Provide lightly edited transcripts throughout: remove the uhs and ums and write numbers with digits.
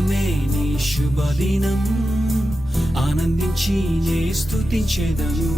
దినమే నీ శుభదినం, ఆనందించి నే స్తుతించెదను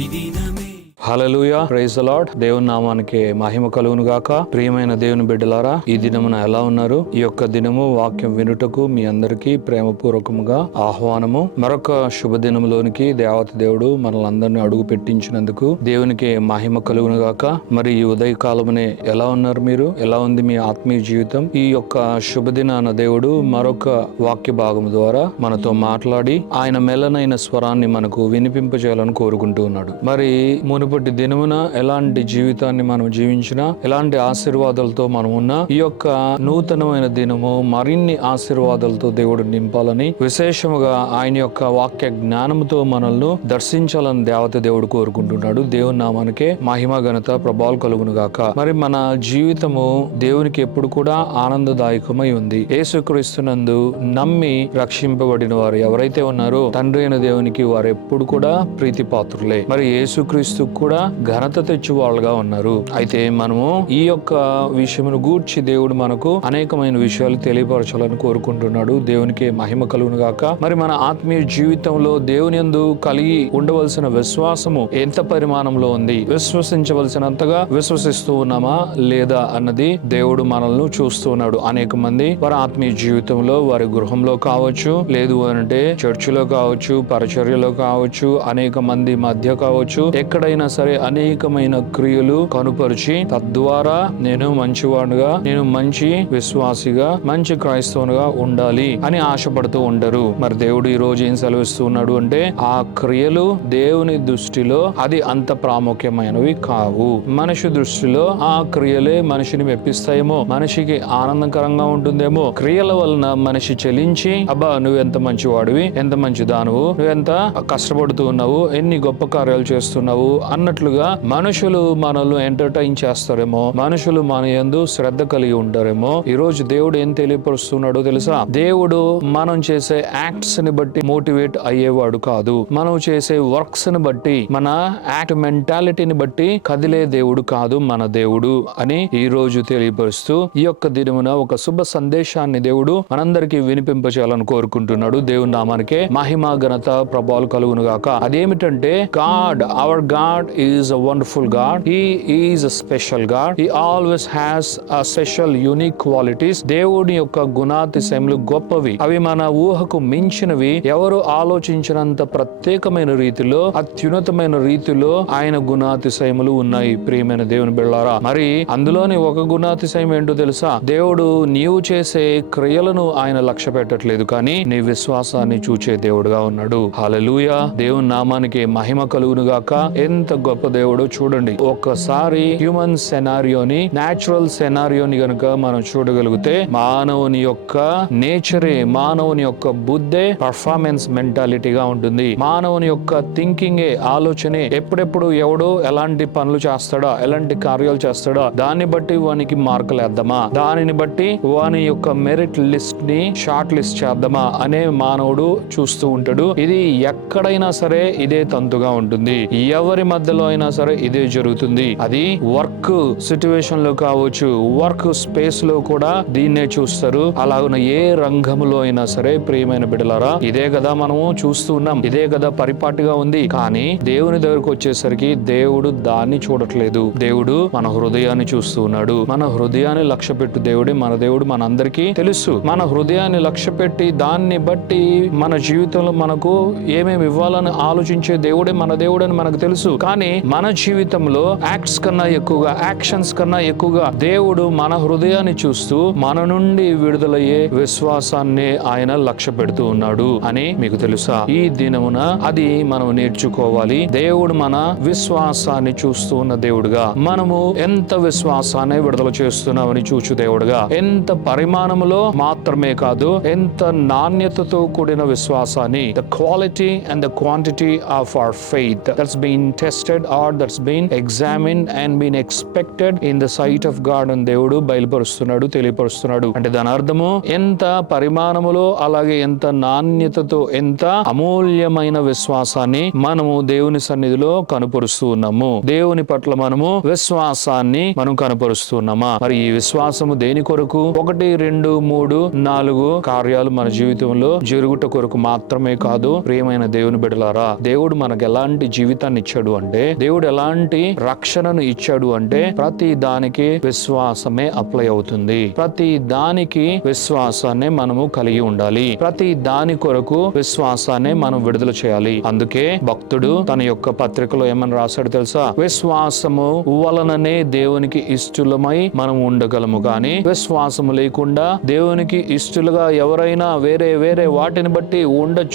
ఈ దినమే. హల్లెలూయా, ప్రైజ్ ది లార్డ్. దేవుని నామానికి మహిమ కలుగును గాక. ప్రియమైన దేవుని బిడ్డలారా, ఈ దినమున ఎలా ఉన్నారు? ఈ యొక్క దినము వాక్యం వినుటకు మీ అందరికీ ప్రేమపూర్వకముగా ఆహ్వానము. మరొక శుభదినములోనికి దేవత దేవుడు మనల్ని అడుగు పెట్టించినందుకు దేవునికి మహిమ కలుగును గాక. మరి ఈ ఉదయకాలమునే ఎలా ఉన్నారు మీరు? ఎలా ఉంది మీ ఆత్మీయ జీవితం? ఈ యొక్క శుభదినాన దేవుడు మరొక వాక్య భాగం ద్వారా మనతో మాట్లాడి ఆయన మెల్లనైన స్వరాన్ని మనకు వినిపింపజేయాలని కోరుకుంటూ ఉన్నాడు. మరి మునుపటి దినమున ఎలాంటి జీవితాన్ని మనం జీవించినా, ఎలాంటి ఆశీర్వాదాలతో మనం ఉన్నా, ఈ యొక్క నూతనమైన దినము మరిన్ని ఆశీర్వాదాలతో దేవుడు నింపాలని, విశేషముగా ఆయన యొక్క వాక్య జ్ఞానంతో మనల్ని దర్శించాలని దేవత దేవుడు కోరుకుంటున్నాడు. దేవుని నామానికే మహిమ ఘనత ప్రభావాలు కలుగును గాక. మరి మన జీవితము దేవునికి ఎప్పుడు కూడా ఆనందదాయకమై ఉంది. యేసుక్రీస్తునందు నమ్మి రక్షింపబడిన వారు ఎవరైతే ఉన్నారో తండ్రి అయిన దేవునికి వారు ఎప్పుడు కూడా ప్రీతి పాత్రులే. మరి యేసుక్రీస్తు కూడా ఘనత తెచ్చు వాళ్ళుగా ఉన్నారు. అయితే మనము ఈ యొక్క విషయమును గూర్చి దేవుడు మనకు అనేకమైన విషయాలు తెలియపరచాలని కోరుకుంటున్నాడు. దేవునికి మహిమ కలుగును గాక. మరి మన ఆత్మీయ జీవితంలో దేవుని యందు కలిగి ఉండవలసిన విశ్వాసము ఎంత పరిమాణంలో ఉంది? విశ్వసించవలసినంతగా విశ్వసిస్తూ ఉన్నామా లేదా అన్నది దేవుడు మనల్ని చూస్తూ ఉన్నాడు. అనేక మంది వారి ఆత్మీయ జీవితంలో, వారి గృహంలో కావచ్చు, లేదు అంటే చర్చిలో కావచ్చు, పరిచర్యలో కావచ్చు, అనేక మంది మధ్య కావచ్చు, ఎక్కడైనా సరే అనేకమైన క్రియలు కనుపరిచి తద్వారా నేను మంచివాడుగా, నేను మంచి విశ్వాసిగా, మంచి క్రైస్తవునిగా ఉండాలి అని ఆశపడుతూ ఉంటారు. మరి దేవుడు ఈ రోజు ఏం సెలవిస్తున్నాడు అంటే, ఆ క్రియలు దేవుని దృష్టిలో అది అంత ప్రాముఖ్యమైనవి కావు. మనిషి దృష్టిలో ఆ క్రియలే మనిషిని మెప్పిస్తాయేమో, మనిషికి ఆనందకరంగా ఉంటుందేమో. క్రియల వలన మనిషి చెలించి, అబ్బా నువ్వెంత మంచివాడివి, ఎంత మంచి దానువు, నువ్వెంత కష్టపడుతూ ఉన్నావు, ఎన్ని గొప్ప కార్యాలు చేస్తున్నావు అన్నట్లుగా మనుషులు మనల్ని ఎంటర్టైన్ చేస్తారేమో, మనుషులు మన యందు శ్రద్ధ కలిగి ఉంటారేమో. ఈ రోజు దేవుడు ఏం తెలియపరుస్తున్నాడో తెలుసా? దేవుడు మనం చేసే యాక్ట్స్ ని బట్టి మోటివేట్ అయ్యేవాడు కాదు. మనం చేసే వర్క్స్ ని బట్టి, మన యాక్ట్ మెంటాలిటీని బట్టి కదిలే దేవుడు కాదు మన దేవుడు అని ఈ రోజు తెలియపరుస్తూ ఈ యొక్క దినమున ఒక శుభ సందేశాన్ని దేవుడు మనందరికీ వినిపింపచేయాలని కోరుకుంటున్నాడు. దేవుని నామానికే మహిమ ఘనత ప్రభావాలు కలుగును గాక. అదేమిటంటే, God, our God is a wonderful God. He is a special God. He always has a special unique qualities. దేవుని యొక్క గుణాతిశయములు గొప్పవి. అవి మన ఊహకు మించినవి. ఎవరు ఆలోచించినంత ప్రత్యేకమైన రీతిలో, అత్యున్నతమైన రీతిలో ఆయన గుణాతిశయములు ఉన్నాయి. ప్రియమైన దేవుని బిడ్డలారా, మరి అందులోని ఒక గుణాతిశయం ఏంటో తెలుసా? దేవుడు నీవు చేసే క్రియలను ఆయన లక్ష్య పెట్టట్లేదు, కానీ నీ విశ్వాసాన్ని చూచే దేవుడుగా ఉన్నాడు. హల్లెలూయా, దేవుని నామానికి మహిమ కలుగును గాక. ఎంత గొప్ప దేవుడో చూడండి. ఒక్కసారి హ్యూమన్ సెనారియోని, న్యాచురల్ సెనారియోని గనుక మనం చూడగలిగితే, మానవుని యొక్క నేచరే, మానవుని యొక్క బుద్ధే పర్ఫార్మెన్స్ మెంటాలిటీగా ఉంటుంది. మానవుని యొక్క థింకింగే, ఆలోచనే ఎప్పుడెప్పుడు ఎవడో ఎలాంటి పనులు చేస్తాడా, ఎలాంటి కార్యాలు చేస్తాడా, దాన్ని బట్టి వానికి మార్కులు వేద్దామా, దానిని బట్టి వాని యొక్క మెరిట్ లిస్ట్ ని షార్ట్ లిస్ట్ చేద్దామా అనే మానవుడు చూస్తూ ఉంటాడు. ఇది ఎక్కడైనా సరే ఇదే తంతుగా ఉంటుంది. ఎవరి మధ్యలో అయినా సరే ఇదే జరుగుతుంది. అది వర్క్ సిచ్యువేషన్ లో కావచ్చు, వర్క్ స్పేస్ లో కూడా దీన్నే చూస్తారు. అలాగున ఏ రంగంలో అయినా సరే ప్రియమైన బిడ్డలారా, ఇదే కదా మనము చూస్తూ ఉన్నాం, ఇదే కదా పరిపాటిగా ఉంది. కానీ దేవుని దగ్గరకు వచ్చేసరికి దేవుడు దాన్ని చూడట్లేదు. దేవుడు మన హృదయాన్ని చూస్తూ ఉన్నాడు. మన హృదయాన్ని లక్ష్య పెట్టు దేవుడే మన దేవుడు మనందరికీ తెలుసు. మన హృదయాన్ని లక్ష్య పెట్టి దాన్ని బట్టి మన జీవితంలో మనకు ఏమేమి ఇవ్వాలని ఆలోచించే దేవుడే మన దేవుడు అని మనకు తెలుసు. కానీ మన జీవితంలో యాక్ట్స్ కన్నా ఎక్కువగా, యాక్షన్స్ కన్నా ఎక్కువగా దేవుడు మన హృదయాన్ని చూస్తూ మన నుండి విడుదలయ్యే విశ్వాసాన్ని ఆయన లక్ష్య పెడుతూ ఉన్నాడు అని మీకు తెలుసా? ఈ దినమున అది మనం నేర్చుకోవాలి. దేవుడు మన విశ్వాసాన్ని చూస్తూ ఉన్న దేవుడుగా, మనము ఎంత విశ్వాసాన్ని విడుదల చేస్తున్నామని చూచు దేవుడుగా, ఎంత పరిమాణంలో మాత్రమే కాదు, ఎంత నాణ్యతతో కూడిన విశ్వాసాన్ని, the quality and the quantity of our faith that's been tested tested or that's been examined and been expected in the sight of God అని దేవుడు బయలుపరుస్తున్నాడు, తెలియపరుస్తున్నాడు. అంటే దాని అర్థము ఎంత పరిమాణములో అలాగే ఎంత నాణ్యతతో ఎంత అమూల్యమైన విశ్వాసాన్ని మనము దేవుని సన్నిధిలో కనుపరుస్తూ ఉన్నాము. దేవుని పట్ల మనము విశ్వాసాన్ని మనం కనుపరుస్తున్నామా? మరి ఈ విశ్వాసము దేని కొరకు? 1, 2, 3, 4 కార్యాలు మన జీవితంలో జరుగుట కొరకు మాత్రమే కాదు. ప్రియమైన దేవుని బిడ్డలారా, దేవుడు మనకు ఎలాంటి జీవితాన్ని ఇచ్చాడు అంటే, దేవుడు ఎలాంటి రక్షణను ఇచ్చాడు అంటే, ప్రతి దానికి విశ్వాసమే అప్లై అవుతుంది. ప్రతి దానికి విశ్వాసాన్ని మనము కలిగి ఉండాలి. ప్రతి దాని కొరకు విశ్వాసాన్ని మనం విడుదల చేయాలి. అందుకే భక్తుడు తన యొక్క పత్రికలో ఏమని రాశాడు తెలుసా? విశ్వాసము వలననే దేవునికి ఇష్టలమై మనం ఉండగలము, కానీ విశ్వాసము లేకుండా దేవునికి ఇష్టలుగా ఎవరైనా వేరే వేరే వాటిని బట్టి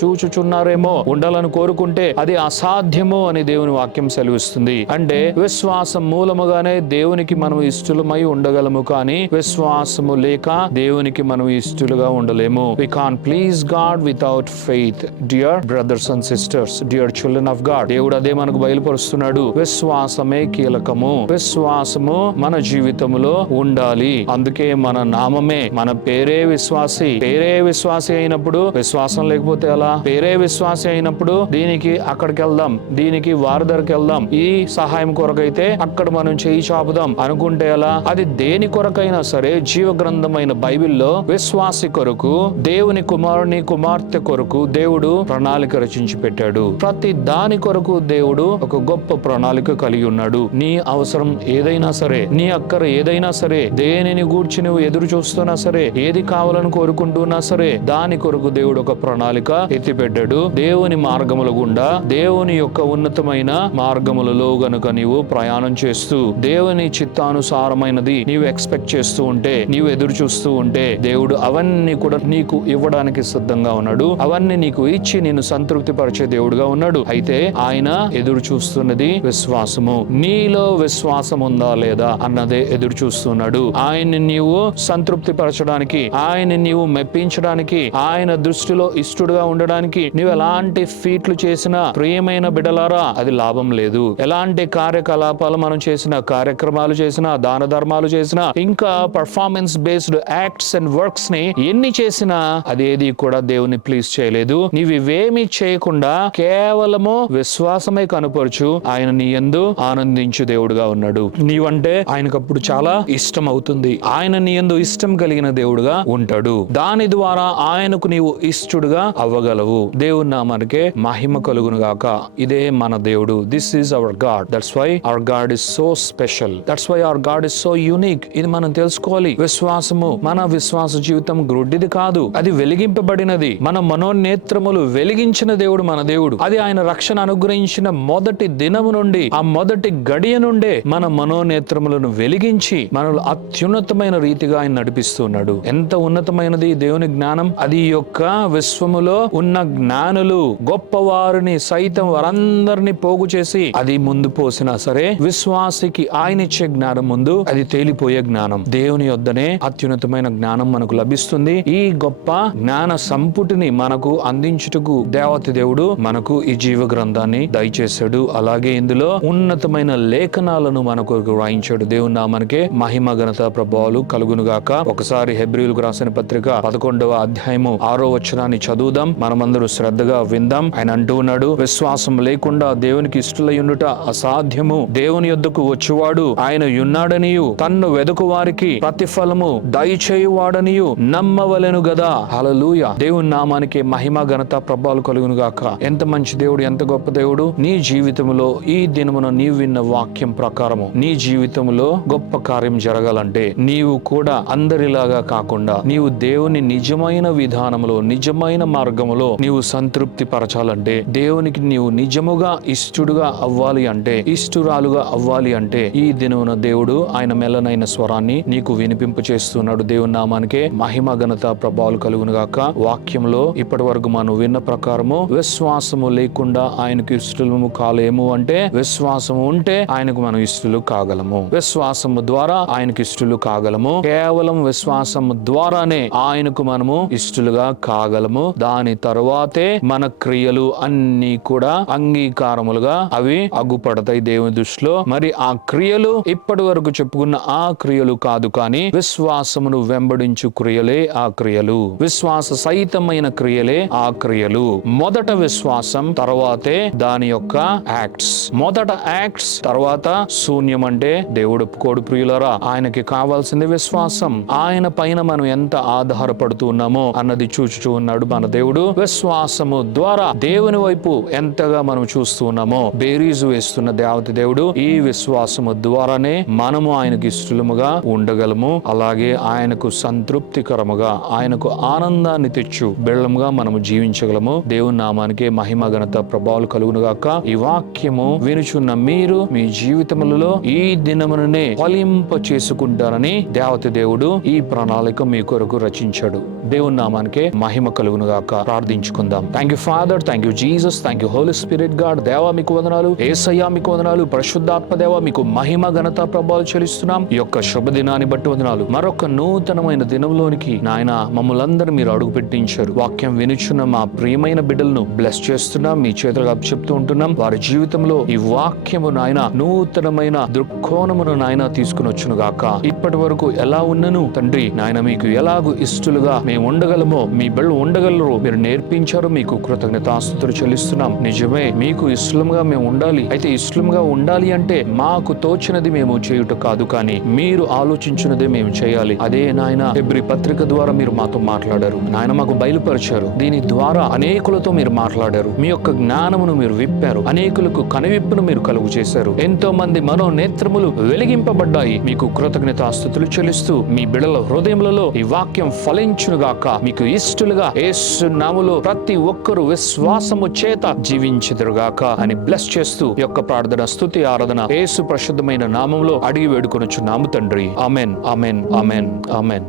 చూచుచున్నారేమో, ఉండాలని కోరుకుంటే అది అసాధ్యము అని దేవుని వాక్యం సెలవిస్తుంది. అంటే విశ్వాసం మూలముగానే దేవునికి మనం ఇష్టలమై ఉండగలము, కానీ విశ్వాసము లేక దేవునికి మనం ఇష్టలుగా ఉండలేము. We can't please God without faith. Dear brothers and sisters, dear children of God, దేవుడు అదే మనకు బయలుపరుస్తున్నాడు. విశ్వాసమే కీలకము. విశ్వాసము మన జీవితంలో ఉండాలి. అందుకే మన నామమే, మన పేరే విశ్వాసి. పేరే విశ్వాసి అయినప్పుడు విశ్వాసం లేకపోతే ఎలా? పేరే విశ్వాసి అయినప్పుడు దీనికి అక్కడికి వెళ్దాం, దీనికి వారి దగ్గరికి వెళ్దాం, ఈ సహాయం కొరకైతే అక్కడ మనం చేయి చాపుదాం అనుకుంటే ఎలా? అది దేని కొరకైనా సరే జీవ గ్రంథమైన బైబిల్లో విశ్వాసి కొరకు, దేవుని కుమారుని కుమార్తె కొరకు దేవుడు ప్రణాళిక రచించి పెట్టాడు. ప్రతి దాని కొరకు దేవుడు ఒక గొప్ప ప్రణాళిక కలిగి ఉన్నాడు. నీ అవసరం ఏదైనా సరే, నీ అక్కర ఏదైనా సరే, దేనిని గూర్చి నువ్వు ఎదురు చూస్తున్నా సరే, ఏది కావాలని కోరుకుంటున్నా సరే, దాని కొరకు దేవుడు ఒక ప్రణాళిక ఎత్తిపెట్టాడు. దేవుని మార్గముల గుండా, దేవుని యొక్క ఉన్నతమైన మార్గములలో గనుక నీవు ప్రయాణం చేస్తూ దేవుని చిత్తానుసారమైనది నీవు ఎక్స్పెక్ట్ చేస్తూ ఉంటే, నీవు ఎదురు చూస్తూ ఉంటే, దేవుడు అవన్నీ కూడా నీకు ఇవ్వడానికి సిద్ధంగా ఉన్నాడు. అవన్నీ నీకు ఇచ్చి నిన్ను సంతృప్తి పరిచే దేవుడుగా ఉన్నాడు. అయితే ఆయన ఎదురు చూస్తున్నది విశ్వాసము. నీలో విశ్వాసం ఉందా లేదా అన్నదే ఎదురు చూస్తున్నాడు. ఆయన్ని నీవు సంతృప్తి పరచడానికి, ఆయన్ని నీవు మెప్పించడానికి, ఆయన దృష్టిలో ఇష్టడుగా ఉండడానికి నీవు ఎలాంటి ఫీట్లు చేసినా, ప్రియమైన బిడ్డలారా, అది లాభం లేదు. ఎలాంటి కార్యకలాపాలు మనం చేసినా, కార్యక్రమాలు చేసినా, దాన ధర్మాలు చేసినా, ఇంకా performance based acts and works ని ఎన్ని చేసినా అదేది కూడా దేవుని ప్లీజ్ చేయలేదు. నీవేమీ చేయకుండా కేవలము విశ్వాసమే కనుపరచు. ఆయన నీ యందు ఆనందించు దేవుడుగా ఉన్నాడు. నీవంటే ఆయనకప్పుడు చాలా ఇష్టం అవుతుంది. ఆయన నీ యందు ఇష్టం కలిగిన దేవుడుగా ఉంటాడు. దాని ద్వారా ఆయనకు నీవు ఇష్టడుగా అవ్వగలవు. దేవుని నామానికే మహిమ కలుగును గాక. ఇదే మన దేవుడు. This is our God. That's why our God is so special. That's why our God is so unique. ఇది మనం తెలుసుకోవాలి. విశ్వాసము, మన విశ్వాస జీవితం గ్రుడ్డిది కాదు, అది వెలిగింపబడినది. మన మనోనేత్రములు వెలిగించిన దేవుడు మన దేవుడు. అది ఆయన రక్షణ అనుగ్రహించిన మొదటి దినము నుండి, ఆ మొదటి గడియ నుండే మన మనోనేత్రములను వెలిగించి మనల్ని అత్యున్నతమైన రీతిగా ఆయన నడిపిస్తున్నాడు. ఎంత ఉన్నతమైనది దేవుని జ్ఞానం! అది యొక్క విశ్వములో ఉన్న జ్ఞానులు గొప్పవారిని సైతం వారందరినీ పోగు చేసి అది ముందు పోసినా సరే, విశ్వాసికి ఆయన ఇచ్చే జ్ఞానం ముందు అది తేలిపోయే జ్ఞానం. దేవుని యొద్దనే అత్యున్నతమైన జ్ఞానం మనకు లభిస్తుంది. ఈ గొప్ప జ్ఞాన సంపుటిని మనకు అందించుటకు దేవత దేవుడు మనకు ఈ జీవ గ్రంథాన్ని దయచేశాడు. అలాగే ఇందులో ఉన్నతమైన లేఖనాలను మనకు రాయించాడు. దేవుని నామానికే మహిమ ఘనత ప్రభావాలు కలుగునుగాక. ఒకసారి హెబ్రీయులకు రాసిన పత్రిక 11వ అధ్యాయము 6వ వచనాన్ని చదువుదాం. మనమందరూ శ్రద్ధగా విందాం. ఆయన అంటూ ఉన్నాడు, విశ్వాసం లేకుండా దేవునికి ఇష్టలయుండుట అసాధ్యము. దేవుని యొద్దకు వచ్చువాడు ఆయన యున్నాడనియు, తన్ను వెదుకు వారికి ప్రతిఫలము దయచేయువాడనియు నమ్మవలెను గదా. హల్లెలూయా. దేవుని నామానికి మహిమ ఘనత ప్రభావాలు కలుగును గాక. ఎంత మంచి దేవుడు, ఎంత గొప్ప దేవుడు. నీ జీవితంలో ఈ దినమున నీవు విన్న వాక్యం ప్రకారము నీ జీవితంలో గొప్ప కార్యం జరగాలంటే, నీవు కూడా అందరిలాగా కాకుండా నీవు దేవుని నిజమైన విధానములో, నిజమైన మార్గములో నీవు సంతృప్తి పరచాలంటే, దేవునికి నీవు నిజముగా ఇష్టడుగా అవ్వాలి అంటే, ఇష్టురాలుగా అవ్వాలి అంటే, ఈ దినమున దేవుడు ఆయన మెల్లనైన స్వరాన్ని నీకు వినిపింప చేస్తున్నాడు. దేవుని నామానికే మహిమ ఘనత ప్రభావాలు కలుగును గాక. వాక్యంలో ఇప్పటి వరకు మనం విన్న ప్రకారము విశ్వాసము లేకుండా ఆయనకు ఇష్టము కాలేము అంటే, విశ్వాసము ఉంటే ఆయనకు మనం ఇష్టలు కాగలము. విశ్వాసము ద్వారా ఆయనకు ఇష్టలు కాగలము. కేవలం విశ్వాసము ద్వారానే ఆయనకు మనము ఇష్టలుగా కాగలము. దాని తరువాతే మన క్రియలు అన్ని కూడా అంగీకారములుగా అవి అగ్గుపడతాయి దేవుని దృష్టిలో. మరి ఆ క్రియలు ఇప్పటి వరకు చెప్పుకున్న ఆ క్రియలు కాదు, కానీ విశ్వాసమును వెంబడించు క్రియలే ఆ క్రియలు, విశ్వాస సహితమైన క్రియలే ఆ క్రియలు. మొదట విశ్వాసం, తర్వాతే దాని యొక్క యాక్ట్స్. మొదట యాక్ట్స్, తర్వాత శూన్యం. అంటే దేవుడు ఒప్పుకోడు ప్రియులరా. ఆయనకి కావాల్సింది విశ్వాసం. ఆయన పైన మనం ఎంత ఆధారపడుతూ ఉన్నామో అన్నది చూచుచూ ఉన్నాడు మన దేవుడు. విశ్వాసము ద్వారా దేవుని వైపు ఎంతగా మనం చూస్తూ ఉన్నామో బేరీజు వేస్తున్న దేవత దేవుడు. ఈ విశ్వాసము ద్వారానే మనము ఆయనకు ఇష్టముగా ఉండగలము. అలాగే ఆయనకు సంతృప్తికరముగా, ఆయనకు ఆనందాన్ని తెచ్చు బిళ్ళముగా మనము జీవించగలము. దేవుని నామానికి మహిమ, ఘనత, ప్రభావాలు కలుగును గాక. ఈ వాక్యము వినుచున్న మీరు మీ జీవితములలో ఈ దినముననే ఫలింప చేసుకుంటారని దేవత దేవుడు ఈ ప్రణాళిక మీ కొరకు రచించాడు. దేవుని నామానికి మహిమ కలుగును గాక. ప్రార్థించుకుందాం. Thank you father, thank you Jesus, thank you Holy Spirit God. దేవా మీకు వందనాలు, యేసయ్యా మీకు వందనాలు, పరిశుద్ధాత్మ దేవా మీకు మహిమ, ఘనత, ప్రభావాలు చెల్లిస్తున్నాం. ఈ యొక్క శుభదినాన్ని బట్టి వందనాలు. మరొక నూతనమైన దినంలోనికి నాయన మమ్మల్ందరూ మీరు అడుగు పెట్టించారు. వాక్యం వినుచున్న మా ప్రియమైన బిడ్డలను బ్లెస్ చేస్తున్నాం, మీ చేతులుగా చెప్తూ ఉంటున్నాం. వారి జీవితంలో ఈ వాక్యము నాయన నూతనమైన దృక్కోణమును నాయన తీసుకుని వచ్చును గాక. ఇప్పటి వరకు ఎలా ఉన్నను తండ్రి నాయన మీకు ఎలాగూ ఇష్టలుగా మేము ఉండగలమో, మీ బిడ్డలు ఉండగలరు మీరు నేర్పించారు. మీకు కృతజ్ఞతాస్తుతులు చెల్లిస్తున్నాం. నిజమే, మీకు ఇష్టంగా మేము ఉండాలి. అయితే ఇష్టంగా ఉండాలి అంటే మాకు తోచినది మేము చేయుట కాదు, కానీ మీరు ఆలోచించినదే మేము చేయాలి. అదే నాయన హెబ్రీ పత్రిక ద్వారా మీరు మాతో మాట్లాడారు నాయన, మాకు బయలుపరిచారు. దీని ద్వారా అనేకులతో మీరు మాట్లాడారు. మీ యొక్క జ్ఞానమును మీరు విప్పారు. అనేకులకు కనువిప్పును మీరు కలుగు చేశారు. ఎంతో మంది మనోనేత్రములు వెలిగింపబడ్డాయి. మీకు కృతజ్ఞతాస్తుతులు చెల్లిస్తూ మీ బిడల హృదయములలో ఈ వాక్యం ఫలించునుగాక. మీకు ఇష్టలుగా యేసు నామములో ప్రతి ఒక్కరూ విశ్వాసము చేత జీవించెదరుగాక అని బ్లెస్ చేస్తూ ఈ యొక్క ప్రార్థన, స్తుతి, ఆరాధన యేసు పరిశుద్ధమైన నామములో అడిగి వేడుకొనుచున్నాము తండ్రి. Amen, amen, amen, amen.